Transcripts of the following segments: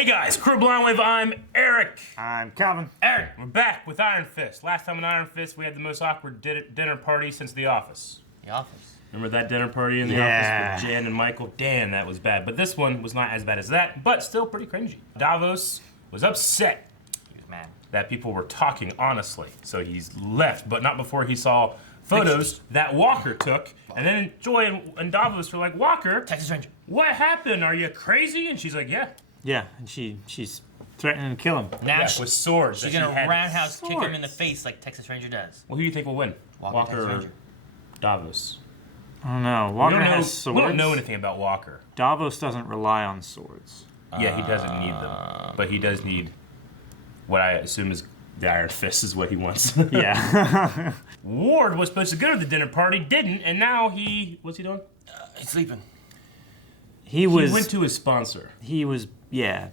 Hey guys, Crew Blind Wave, I'm Eric. I'm Calvin. Eric, we're back with Iron Fist. Last time on Iron Fist, we had the most awkward dinner party since The Office. The Office? Remember that dinner party in The Office with Jan and Michael? Damn, that was bad. But this one was not as bad as that, but still pretty cringy. Davos was upset. He was mad. That people were talking honestly. So he's left, but not before he saw photos that Walker took. And then Joy and Davos were like, Walker, Texas Ranger, what happened? Are you crazy? And she's like, yeah. Yeah, and she's threatening to kill him. now with swords. she's gonna roundhouse kick him in the face like Texas Ranger does. Well, who do you think will win? Walker or Davos? I don't know. Walker has swords. We don't know anything about Walker. Davos doesn't rely on swords. Yeah, he doesn't need them. But he does need what I assume is the Iron Fist is what he wants. Yeah. Ward was supposed to go to the dinner party, didn't, and now what's he doing? He's sleeping. He went to his sponsor. He was,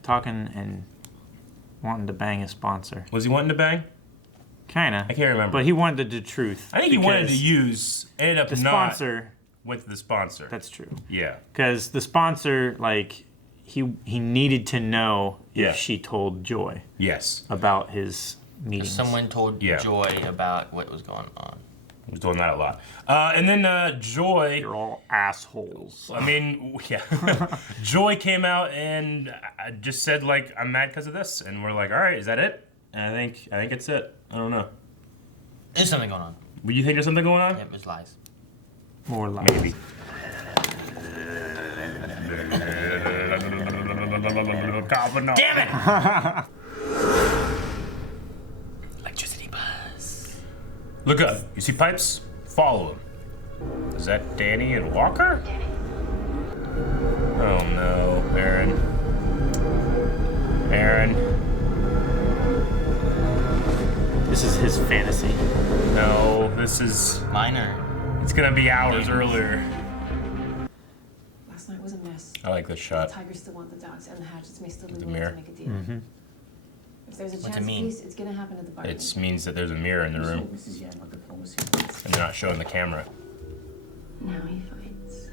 talking and wanting to bang his sponsor. Was he wanting to bang? Kinda. I can't remember. But he wanted the truth. I think he wanted to ended up the not sponsor. with the sponsor. That's true. Yeah. Because the sponsor, he needed to know Yeah. if she told Joy. Yes. About his meetings. Someone told Joy about what was going on. He was doing that a lot. And then Joy... You're all assholes. I mean, yeah. Joy came out and just said, like, I'm mad because of this. And we're like, all right, is that it? And I think it's it. I don't know. There's something going on. Do you think there's something going on? Yep, there's lies. More lies. Maybe. Damn it! Electricity buzz. Look up. You see pipes? Follow them. Is that Danny and Walker? Oh no, Aaron. Aaron. This is his fantasy. No, this is... Minor. It's gonna be hours earlier. Last night was a mess. I like this shot. The tigers still want the dogs, and the hatchets may still be The willing mirror. to make a deal. Mm-hmm. If there's a What's it chance of mean? peace, it's gonna happen at the bar. It means that there's a mirror in the room. And they're not showing the camera. Now he fights.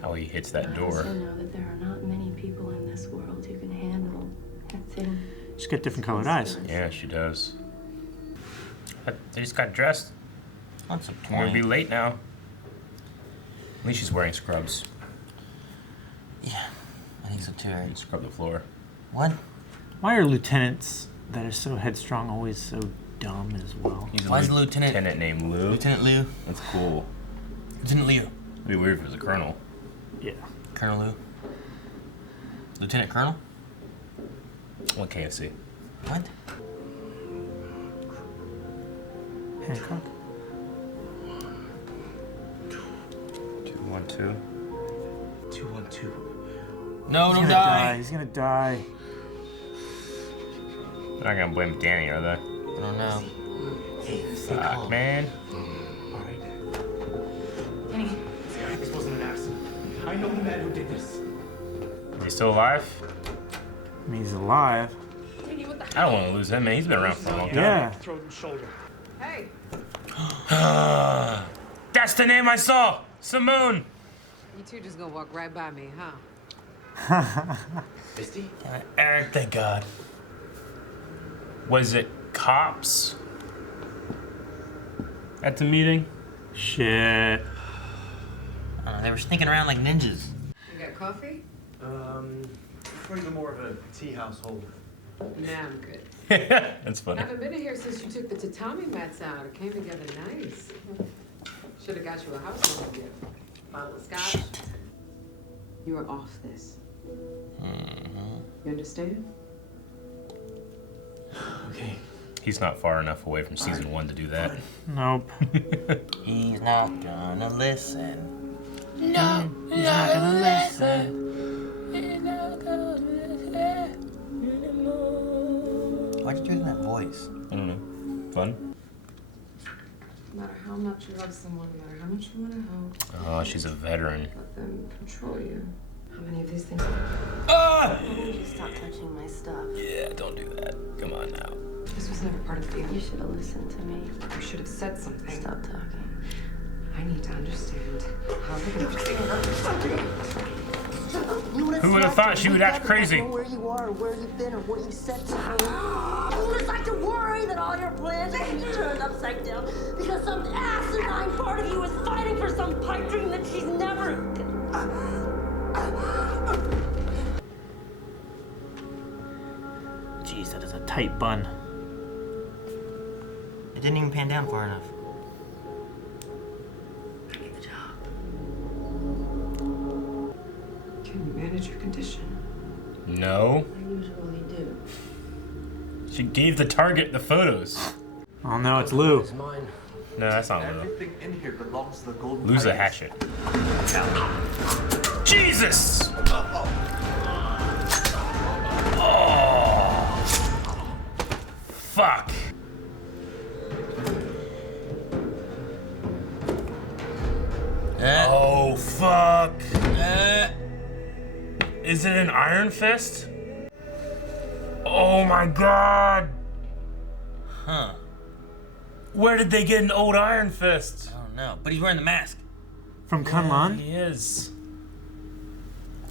How he hits I that door. also know that there are not many people in this world who can handle a thing. She's got different colored eyes. Yeah, she does. They just got dressed. What's the We're gonna be point? late now. At least she's wearing scrubs. Yeah, I think so too, Eric. Scrub the floor. What? Why are lieutenants that are so headstrong always so dumb as well? He's Why is the lieutenant named Lou? Lieutenant Lou? That's cool. Lieutenant Lou. It'd be weird if it was a colonel. Yeah. Colonel Lou. Lieutenant Colonel? What can't see? What? Hancock? 212. 212. No, He's don't gonna die. He's gonna die. They're not gonna blame Danny, are they? I don't know. Hey, stay Fuck, calm. man. All right. Danny, This wasn't an accident. I know the man who did this. Is he still alive? I mean, he's alive. Danny, what the I don't want to lose him, man. He's been around for a long time. Yeah. Throat and shoulder. Hey! That's the name I saw! Simone! You two just gonna walk right by me, huh? Misty? Eric, thank God. Was it cops at the meeting? Shit. They were sneaking around like ninjas. You got coffee? We're even more of a tea household. Nah, I'm good. That's funny. Haven't been here since you took the tatami mats out. It came together nice. Should have got you a housewarming gift. Bottle of scotch. You are off this. You understand? Okay. He's not far enough away from season 1 to do that. Nope. He's not gonna listen. No, he's not gonna listen. Why'd you do that voice? I don't know. Fun? No matter how much you love someone, no matter how much you want to help, Oh, she's a veteran. let them control you. How many of these things? Ah! Stop touching my stuff. Yeah, don't do that. Come on now. This was never part of the deal. You should have listened to me. You should have said something. Stop talking. I need to understand how everything works. Who would have thought she would act crazy? Where you are, or where you've been, or what you said to me. You just like to worry that all your plans are going to be turned upside down because some asinine part of you is fighting for some pipe dream that she's never. Jeez, that is a tight bun. It didn't even pan down far enough. I need the job. Can you manage your condition? No. I usually do. She gave the target the photos. Oh no, it's Lou. It's mine. No, that's not Lou. Everything in here belongs to the golden. Lou's a Pirates. hatchet. Jesus! Fuck. Oh, fuck. Is it an Iron Fist? Oh my god. Huh. Where did they get an old Iron Fist? I don't know. But he's wearing the mask. From Kunlun? He is.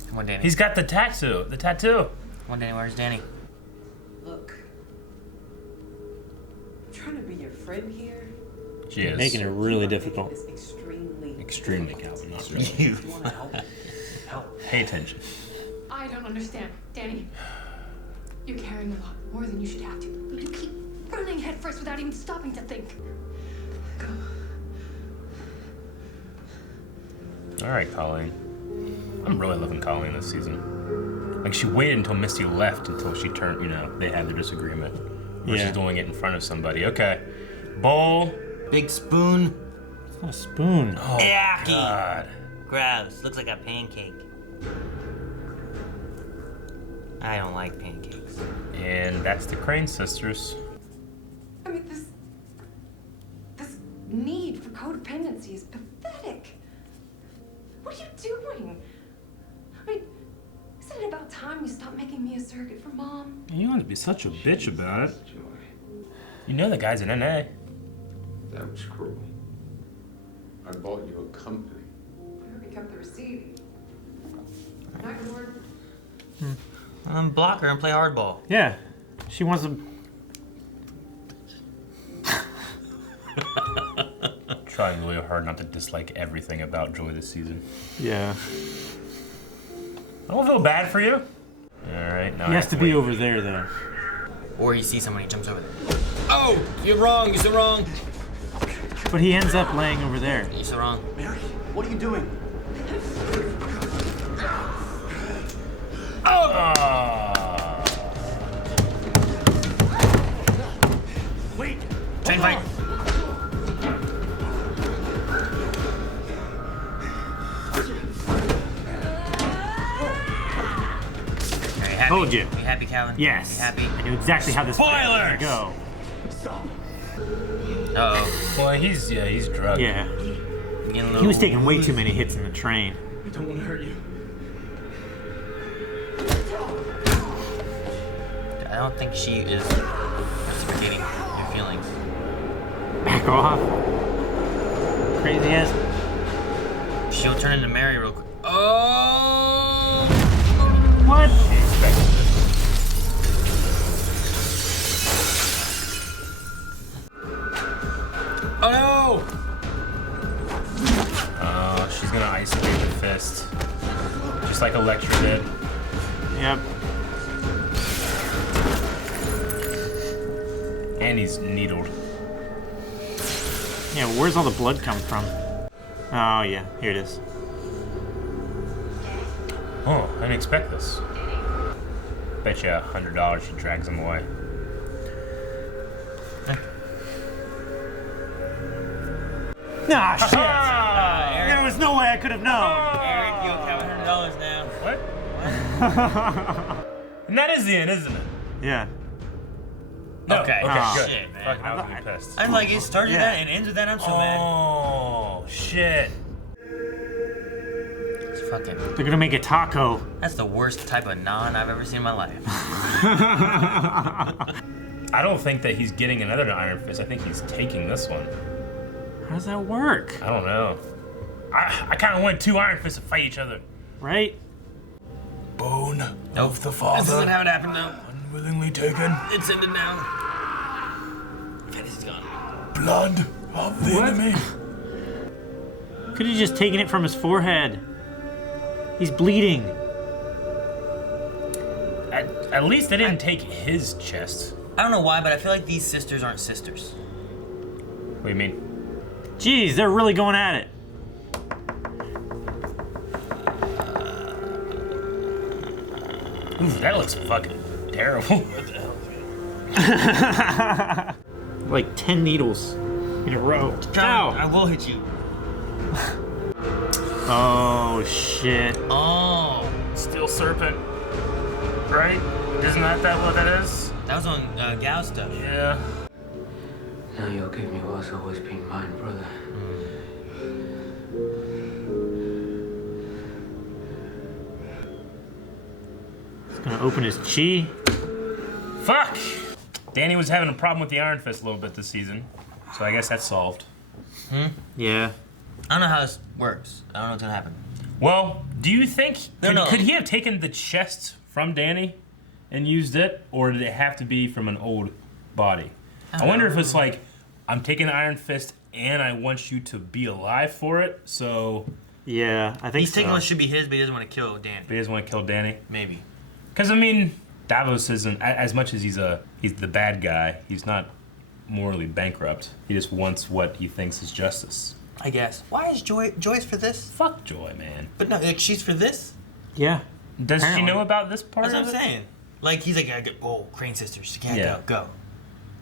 Come on, Danny. He's got the tattoo. The tattoo. Come on, Danny. Where's Danny? Look. I'm trying to be your friend here. She is. Making it really difficult. It's extremely. Extremely, Calvin. Not really. You. You want to help? Help. Pay attention. I don't understand, Danny. You're carrying a lot more than you should have to, but you keep running headfirst without even stopping to think. Go. All right, Colleen. I'm really loving Colleen this season. Like, she waited until Misty left until she turned, you know, they had their disagreement. Where Yeah. she's doing it in front of somebody. Okay. Bowl. Big spoon. It's not a spoon. Oh, Yucky. God. Gross. Looks like a pancake. I don't like pancakes. And that's the Crane sisters. I mean, this need for codependency is pathetic. What are you doing? I mean, isn't it about time you stop making me a surrogate for Mom? You want to be such a bitch about it. Joy, You know the guy's an NA. that was cruel. I bought you a company. I already kept the receipt. Night, Lord. Block her and play hardball. Yeah. She wants to. Trying really hard not to dislike everything about Joy this season. Yeah. I don't feel bad for you. All right, now He has to be over there, though. Or you see someone, he jumps over there. Oh! You're wrong. You're so wrong. But he ends up laying over there. You're so wrong. Mary, what are you doing? Wait. Chain fight. Are you happy? Told you. You happy, Calvin? Yes. You happy? I knew exactly how this was Spoilers! gonna go. Uh-oh. Well, he's drugged. Yeah. Getting a He little was taking way too many hits in the train. I don't want to hurt you. I don't think she is reciprocating your feelings. Back off. Crazy ass. She'll turn into Mary real quick. Oh! What? Oh no! Oh, she's gonna isolate the fist. Just like Electra did. Yep. And he's needled. Yeah, where's all the blood come from? Oh, yeah. Here it is. Oh, I didn't expect this. Bet you $100 she drags him away. Nah, shit. Eric, There was no way I could have known. Eric, you owe Calvin $100 now. What? And that is the end, isn't it? Yeah. No. Okay. Okay, Oh, good. shit, man. Fuck, I was gonna be pissed. I'm like, it started Yeah. that and ends with that. I'm so mad. Oh, shit. It's fucking. They're gonna make a taco. That's the worst type of naan I've ever seen in my life. I don't think that he's getting another Iron Fist. I think he's taking this one. How does that work? I don't know. I kind of want two Iron Fists to fight each other. Right? bone of the father. This isn't how it happened, though. Unwillingly taken. It's ended now. Fantasy's gone. Blood of the enemy. Could have just taken it from his forehead. He's bleeding. At least they didn't take his chest. I don't know why, but I feel like these sisters aren't sisters. What do you mean? Jeez, they're really going at it. Ooh, that looks fucking terrible. What the hell? Like 10 needles in a row. Ow! Ow! I will hit you. Oh, shit. Oh. Steel serpent. Right? Isn't that what that is? That was on Gal stuff. Yeah. Now you'll give me what's always been mine, brother. He's gonna open his chi. Fuck! Danny was having a problem with the Iron Fist a little bit this season, so I guess that's solved. Yeah. I don't know how this works. I don't know what's gonna happen. Well, do you think No. could he have taken the chest from Danny and used it, or did it have to be from an old body? I wonder if it's like, I'm taking the Iron Fist and I want you to be alive for it, so Yeah, I think He's taking so. what should be his, but he doesn't want to kill Dan. he doesn't want to kill Danny. Maybe. Because I mean, Davos isn't, as much as he's the bad guy, he's not morally bankrupt. He just wants what he thinks is justice. I guess. Why is Joyce for this? Fuck Joy, man. But no, like she's for this? Yeah. Does she Apparently. know about this part That's of what I'm it? saying. Like he's like, oh, Crane sisters, she can't Yeah. go.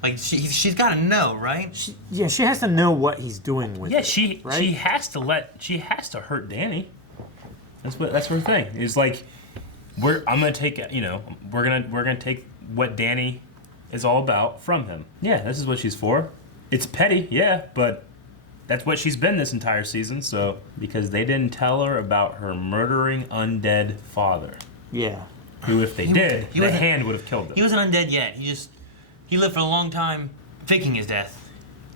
Like she's got to know, right? She has to know what he's doing with Yeah, it. she right? has to hurt Danny. That's her thing. Is like, we're gonna take what Danny is all about from him. Yeah, this is what she's for. It's petty, yeah, but that's what she's been this entire season. So because they didn't tell her about her murdering undead father, Yeah. who if they did, the hand would have killed him. He wasn't undead yet. He lived for a long time faking his death,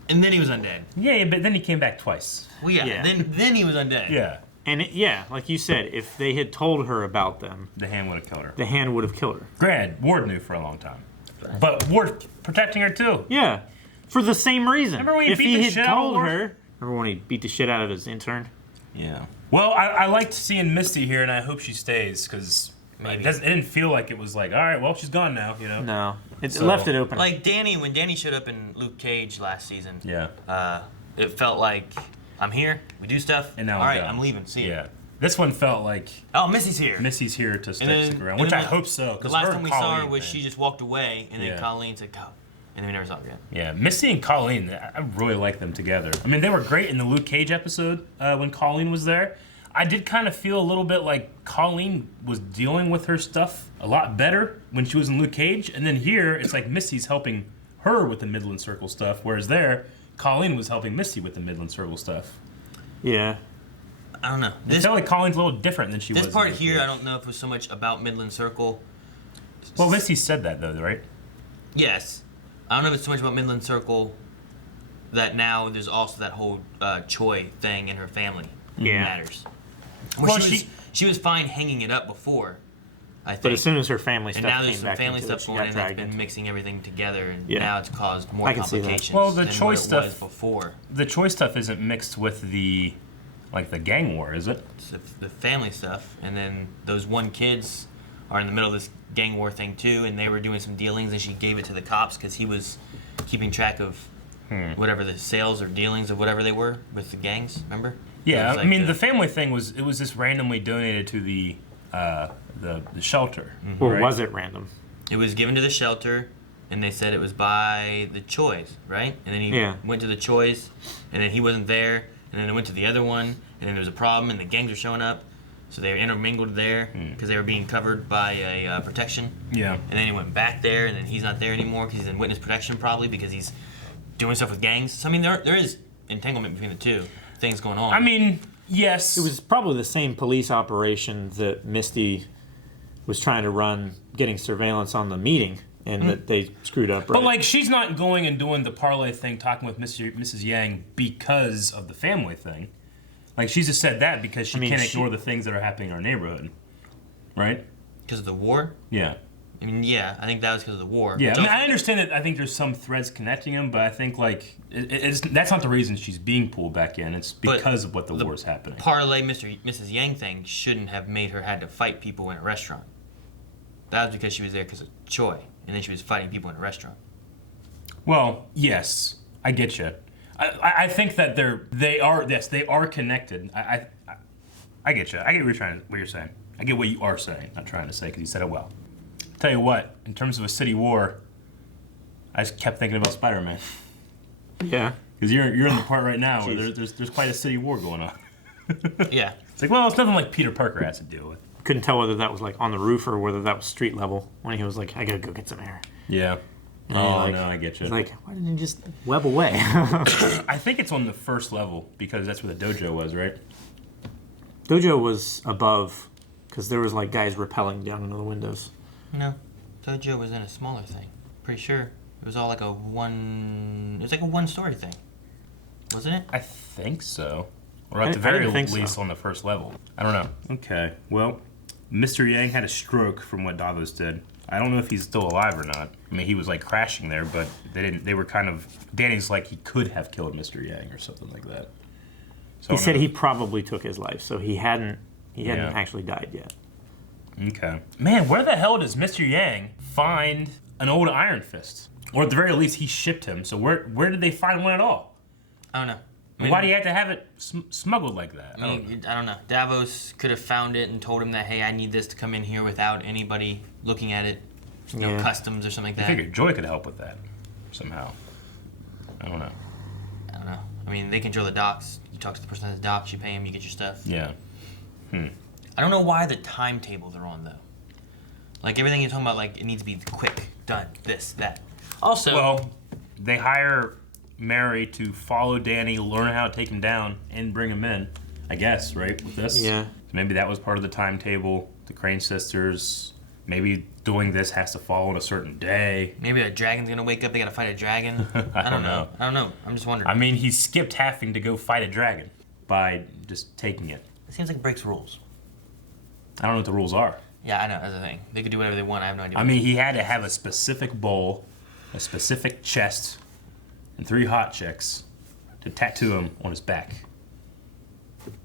and then he was undead. Yeah, but then he came back twice. Well, yeah. Yeah. Then he was undead. Yeah, And like you said, if they had told her about them, the hand would have killed her. the hand would have killed her. Granted, Ward knew for a long time, but Ward protecting her too. Yeah. For the same reason. Remember when he if beat he the had shit out of told Ward? her. Remember when he beat the shit out of his intern? Yeah. Well, I liked seeing Misty here, and I hope she stays, because it didn't feel like it was like, all right, well, she's gone now, you know? No. It So- left it open. Like when Danny showed up in Luke Cage last season. Yeah. It felt like I'm here, we do stuff, And now all right, done. I'm leaving. See ya. Yeah. This one felt like Oh, Missy's here. Missy's here to stick around, and which then I hope so. The 'cause last her time we and saw her Colleen, was man. she just walked away, and then Yeah. Colleen said go, and then we never saw her again. Yeah, Misty and Colleen, I really like them together. I mean, they were great in the Luke Cage episode when Colleen was there. I did kind of feel a little bit like Colleen was dealing with her stuff a lot better when she was in Luke Cage, and then here it's like Misty's helping her with the Midland Circle stuff, whereas there, Colleen was helping Misty with the Midland Circle stuff. Yeah. I don't know. I felt like Colleen's a little different than she was. This part in Luke here, Cage. I don't know if it was so much about Midland Circle. Well, Misty said that though, right? Yes. I don't know if it's so much about Midland Circle that now there's also that whole Choi thing in her family Yeah. matters. Well, She was fine hanging it up before, I think. But as soon as her family and stuff now came there's some back family into stuff it, she going got in that's dragged been into it. mixing everything together, and Yeah. now it's caused more I can see that. complications Well, the than Choi what it stuff- was before. The Choi stuff isn't mixed with the gang war, is it? It's the family stuff, and then those one kids are in the middle of this gang war thing too, and they were doing some dealings, and she gave it to the cops because he was keeping track of whatever the sales or dealings of whatever they were with the gangs. Remember? It Yeah, was I like mean the family thing was just randomly donated to the shelter. Or right? was it random? It was given to the shelter, and they said it was by the Choi's, right? And then he went to the Choi's, and then he wasn't there, and then it went to the other one, and then there was a problem, and the gangs were showing up, so they were intermingled there because they were being covered by a protection. Yeah. And then he went back there, and then he's not there anymore because he's in witness protection probably because he's doing stuff with gangs. So I mean, there is entanglement between the two things going on. I mean, yes. It was probably the same police operation that Misty was trying to run, getting surveillance on the meeting, and that they screwed up. Right? But like, she's not going and doing the parlay thing, talking with Mrs. Yang because of the family thing. Like, she's just said that because she can't ignore the things that are happening in our neighborhood, right? Because of the war? Yeah. I mean, yeah, I think that was because of the war. Yeah, I mean, I understand that. I think there's some threads connecting them, but I think like that's not the reason she's being pulled back in. It's because of what the war is happening. Parlay Mrs. Yang thing shouldn't have made her had to fight people in a restaurant. That was because she was there because of Choi, and then she was fighting people in a restaurant. Well, yes, I get you. I think that they are connected. I get you. I get what you're saying. I get what you are saying. Not trying to say because you said it well. Tell you what, in terms of a city war, I just kept thinking about Spider-Man. Yeah. Because you're in the part right now where there's quite a city war going on. Yeah. It's like, well, it's nothing like Peter Parker has to deal with. Couldn't tell whether that was like on the roof or whether that was street level when he was like, I gotta go get some air. Yeah. And Oh, no, I get you. It's like, why didn't you just web away? I think it's on the first level because that's where the dojo was, right? Dojo was above because there was like guys rappelling down into the windows. No, Dojo was in a smaller thing. Pretty sure it was all like a one. It was like a one-story thing, wasn't it? I think so, or at the very least on the first level. I don't know. Okay, well, Mr. Yang had a stroke from what Davos did. I don't know if he's still alive or not. I mean, he was like crashing there, but they didn't. They were kind of. Danny's like he could have killed Mr. Yang or something like that. So he said he probably took his life, so he hadn't actually died yet. Okay. Man, where the hell does Mr. Yang find an old Iron Fist? Or at the very least, he shipped him. So where did they find one at all? I don't know. And why do you have to have it smuggled like that? I don't know. Davos could have found it and told him that, hey, I need this to come in here without anybody looking at it. No customs or something like that. I figured Joy could help with that somehow. I don't know. I don't know. I mean, they control the docks. You talk to the person at the docks, you pay him, you get your stuff. Yeah. I don't know why the timetable they're on, though. Like, everything you're talking about, like, it needs to be quick, done, this, that. Also... Well, they hire Mary to follow Danny, learn how to take him down, and bring him in, I guess, right, with this? Yeah. So maybe that was part of the timetable. The Crane sisters, maybe doing this has to fall on a certain day. Maybe a dragon's gonna wake up, they gotta fight a dragon. I don't know. I don't know. I'm just wondering. I mean, he skipped having to go fight a dragon by just taking it. It seems like it breaks rules. I don't know what the rules are. Yeah, I know, that's the thing. They could do whatever they want, I have no idea. I mean, he had to have a specific bowl, a specific chest, and 3 hot chicks to tattoo him on his back.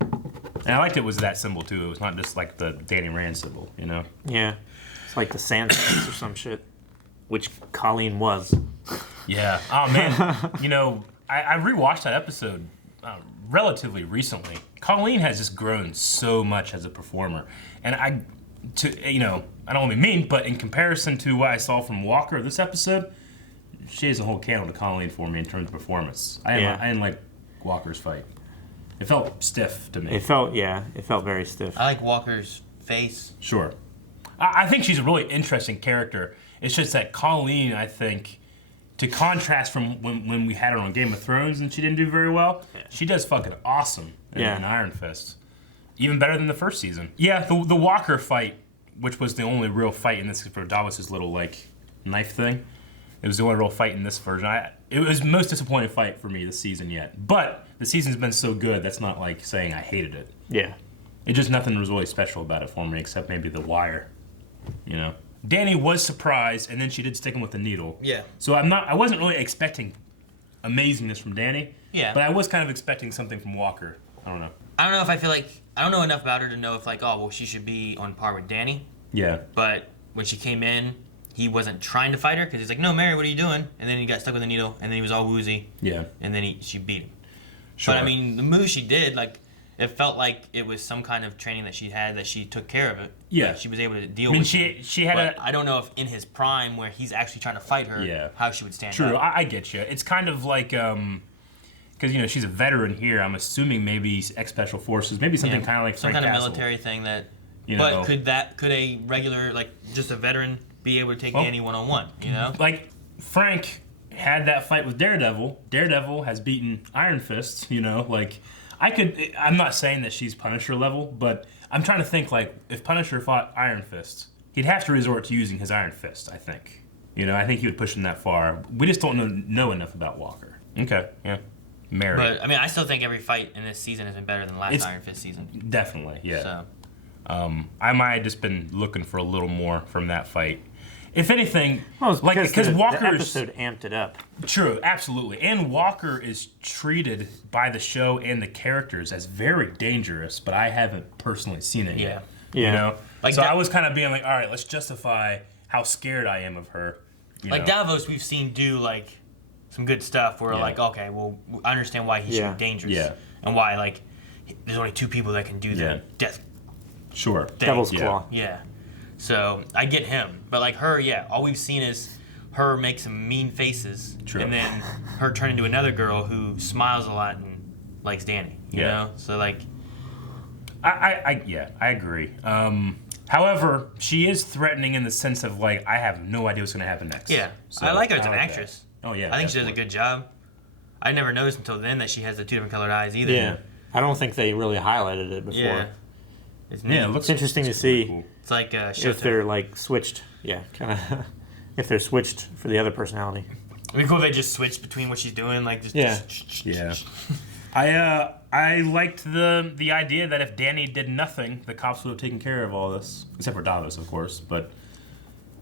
And I liked it was that symbol, too. It was not just like the Danny Rand symbol, you know? Yeah. It's like the sand sphinx or some shit, which Colleen was. Yeah. Oh, man. You know, I rewatched that episode relatively recently. Colleen has just grown so much as a performer. And I don't want to be mean, but in comparison to what I saw from Walker this episode, she has a whole candle to Colleen for me in terms of performance. I didn't like Walker's fight. It felt stiff to me. It felt very stiff. I like Walker's face. Sure. I think she's a really interesting character. It's just that Colleen, I think, to contrast from when we had her on Game of Thrones and she didn't do very well, she does fucking awesome in Iron Fist. Even better than the first season. Yeah, the Walker fight, which was the only real fight in this for Davos' little like knife thing. It was the only real fight in this version. It was the most disappointing fight for me this season yet. But the season's been so good, that's not like saying I hated it. Yeah. It just nothing was really special about it for me except maybe the wire. You know? Danny was surprised, and then she did stick him with the needle. Yeah. So I wasn't really expecting amazingness from Danny. Yeah. But I was kind of expecting something from Walker. I don't know. I don't know if I feel like... I don't know enough about her to know if, like, oh, well, she should be on par with Danny. Yeah. But when she came in, he wasn't trying to fight her, because he's like, no, Mary, what are you doing? And then he got stuck with the needle, and then he was all woozy. Yeah. And then she beat him. Sure. But, I mean, the move she did, like, it felt like it was some kind of training that she had, that she took care of it. Yeah. Like, she was able to deal with it. She had I don't know if in his prime, where he's actually trying to fight her, how she would stand up. True, I get you. It's kind of like... because, you know, she's a veteran here. I'm assuming maybe ex-special forces, maybe something kind of like some Frank kind Castle. of military thing that... You know, but could a regular, like, just a veteran be able to take Danny one-on-one, you know? Like, Frank had that fight with Daredevil. Daredevil has beaten Iron Fist, you know? Like, I'm not saying that she's Punisher level, but I'm trying to think, like, if Punisher fought Iron Fist, he'd have to resort to using his Iron Fist, I think. You know, I think he would push him that far. We just don't know enough about Walker. Okay, yeah. Mary. But, I mean, I still think every fight in this season has been better than last Iron Fist season. Definitely, yeah. So. I might have just been looking for a little more from that fight. If anything, well, it's because the Walker's episode amped it up. True, absolutely. And Walker is treated by the show and the characters as very dangerous, but I haven't personally seen it yet. Yeah. You know? Like so I was kind of being like, all right, let's justify how scared I am of her. Like Davos, we've seen do like some good stuff where like, okay, well, I understand why he should be dangerous. Yeah. And why, like, there's only 2 people that can do the death. Sure. Thing. Devil's Claw. Yeah. So I get him. But like her, all we've seen is her make some mean faces. True. And then her turn into another girl who smiles a lot and likes Danny. You know? So like I agree. However, she is threatening in the sense of like, I have no idea what's gonna happen next. Yeah. So, I like her as an actress. That. Oh yeah. I think she does a good job. I never noticed until then that she has the 2 different colored eyes either. Yeah. I don't think they really highlighted it before. Yeah. It's neat. Yeah, it looks interesting to see. Cool. It's like if they're like switched. Yeah, kind of. If they're switched for the other personality. It'd be cool if they just switched between what she's doing, like just yeah. I liked the idea that if Danny did nothing, the cops would have taken care of all this, except for Davos, of course. But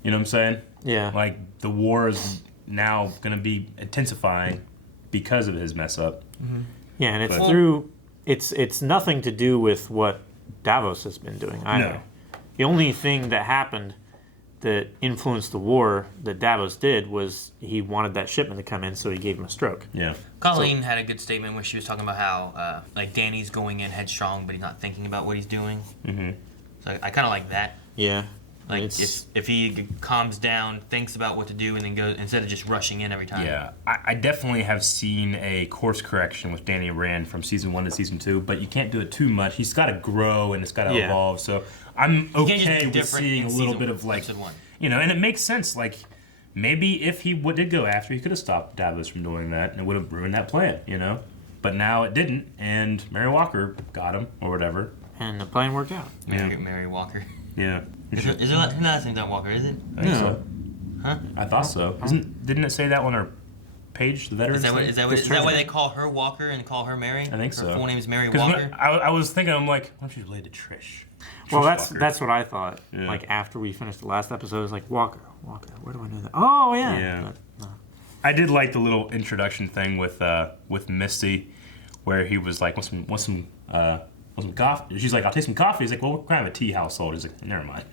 you know what I'm saying? Yeah. Like the war is now going to be intensifying because of his mess up. Mm-hmm. Yeah, and it's through. It's nothing to do with what Davos has been doing either. No. The only thing that happened that influenced the war that Davos did was he wanted that shipment to come in, so he gave him a stroke. Yeah. Colleen had a good statement where she was talking about how like Danny's going in headstrong, but he's not thinking about what he's doing. Mm-hmm. So I kind of like that. Yeah. Like if he calms down, thinks about what to do, and then goes instead of just rushing in every time. Yeah, I definitely have seen a course correction with Danny Rand from season 1 to season 2, but you can't do it too much. He's got to grow and it's got to evolve. So I'm okay with seeing a little bit of like, you know, and it makes sense. Like maybe if he did go after, he could have stopped Davos from doing that, and it would have ruined that plan. You know, but now it didn't, and Mary Walker got him or whatever, and the plan worked out. Mary Walker. Yeah. Is it not last name's not Walker, is it? I think so. Huh? I thought so. Didn't it say that on our page, the veterans? Is that why they call her Walker and call her Mary? I think so. Her full name is Mary Walker. I was thinking, I'm like, what if she's related to Trish? Well, that's what I thought. Yeah. Like after we finished the last episode, I was like, Walker. Where do I know that? Oh yeah. Yeah. But, no. I did like the little introduction thing with Misty, where he was like, want some coffee? She's like, I'll take some coffee. He's like, well, we're kind of a tea household. He's like, never mind.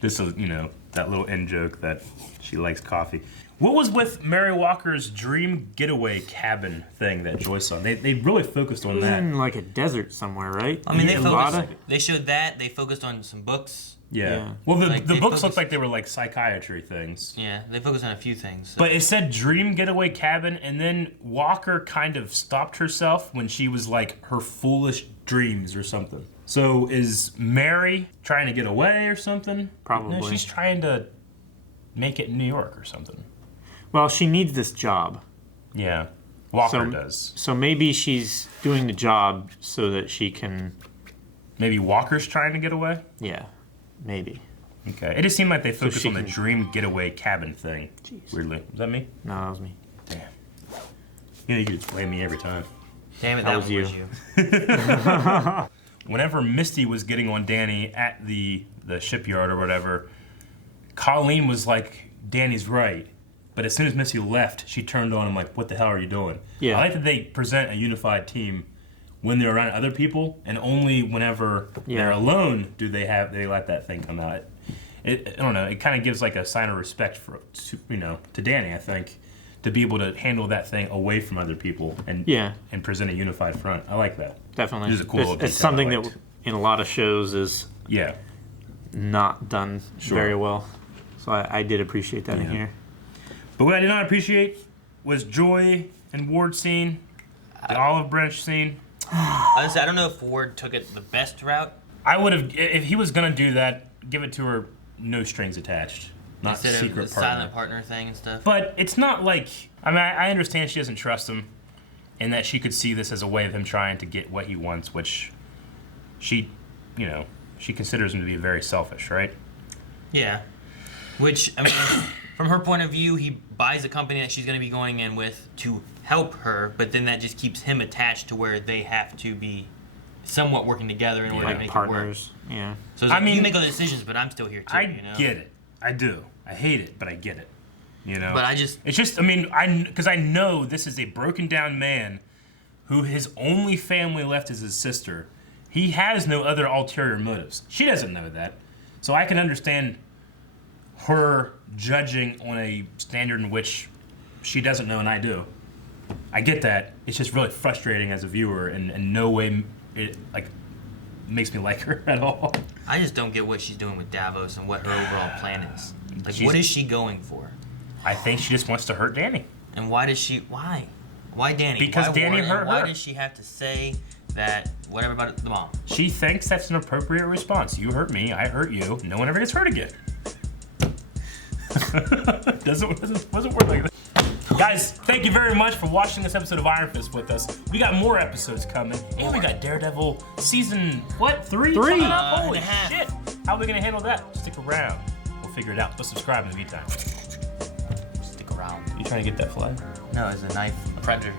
This is, that little in joke that she likes coffee. What was with Mary Walker's dream getaway cabin thing that Joyce saw? They really focused on that. In like a desert somewhere, right? I mean, they showed that. They focused on some books. Yeah. Well, the books looked like they were like psychiatry things. Yeah, they focused on a few things. So. But it said dream getaway cabin, and then Walker kind of stopped herself when she was like her foolish dreams or something. So is Mary trying to get away or something? Probably. No, she's trying to make it in New York or something. Well, she needs this job. Yeah. Walker does. So maybe she's doing the job so that she can... Maybe Walker's trying to get away? Yeah. Maybe. Okay. It just seemed like they focused on the dream getaway cabin thing. Jeez. Weirdly. Was that me? No, that was me. Damn. You could just blame me every time. Damn it, that was you. Whenever Misty was getting on Danny at the shipyard or whatever, Colleen was like, Danny's right. But as soon as Misty left, she turned on him like, what the hell are you doing? Yeah. I like that they present a unified team when they're around other people, and only whenever they're alone do they let that thing come out. I don't know. It kind of gives like a sign of respect to Danny, I think, to be able to handle that thing away from other people and present a unified front. I like that. Definitely. It is a cool little detail. It's something that in a lot of shows is not done very well. So I did appreciate that in here. But what I did not appreciate was Joy and Ward's scene, the olive branch scene. Honestly, I don't know if Ward took it the best route. I would have, if he was going to do that, give it to her no strings attached. Not Instead secret of the partner. silent partner thing and stuff. But it's not like, I understand she doesn't trust him and that she could see this as a way of him trying to get what he wants, which she considers him to be very selfish, right? Yeah. Which, I mean, from her point of view, he buys a company that she's going to be going in with to help her, but then that just keeps him attached to where they have to be somewhat working together in order to like make partners. it work. Yeah. So it's like, you make other decisions, but I'm still here too. I you know? get it. I do. I hate it, but I get it. You know. But it's just. I mean, because I know this is a broken down man, who his only family left is his sister. He has no other ulterior motives. She doesn't know that, so I can understand her judging on a standard in which she doesn't know and I do. I get that. It's just really frustrating as a viewer, and in no way it like makes me like her at all. I just don't get what she's doing with Davos and what her overall plan is. Like, what is she going for? I think she just wants to hurt Danny. And why does she? Why? Why Danny? Because why Danny Warren, hurt why her. does she have to say that? Whatever about the mom? She thinks that's an appropriate response. You hurt me, I hurt you. No one ever gets hurt again. Wasn't work like that. Guys, thank you very much for watching this episode of Iron Fist with us. We got more episodes coming, and we got Daredevil season 3 coming up. Holy shit! How are we gonna handle that? Stick around. We'll figure it out. But subscribe in the meantime. Stick around. You trying to get that flag? No, it's a knife, a predator.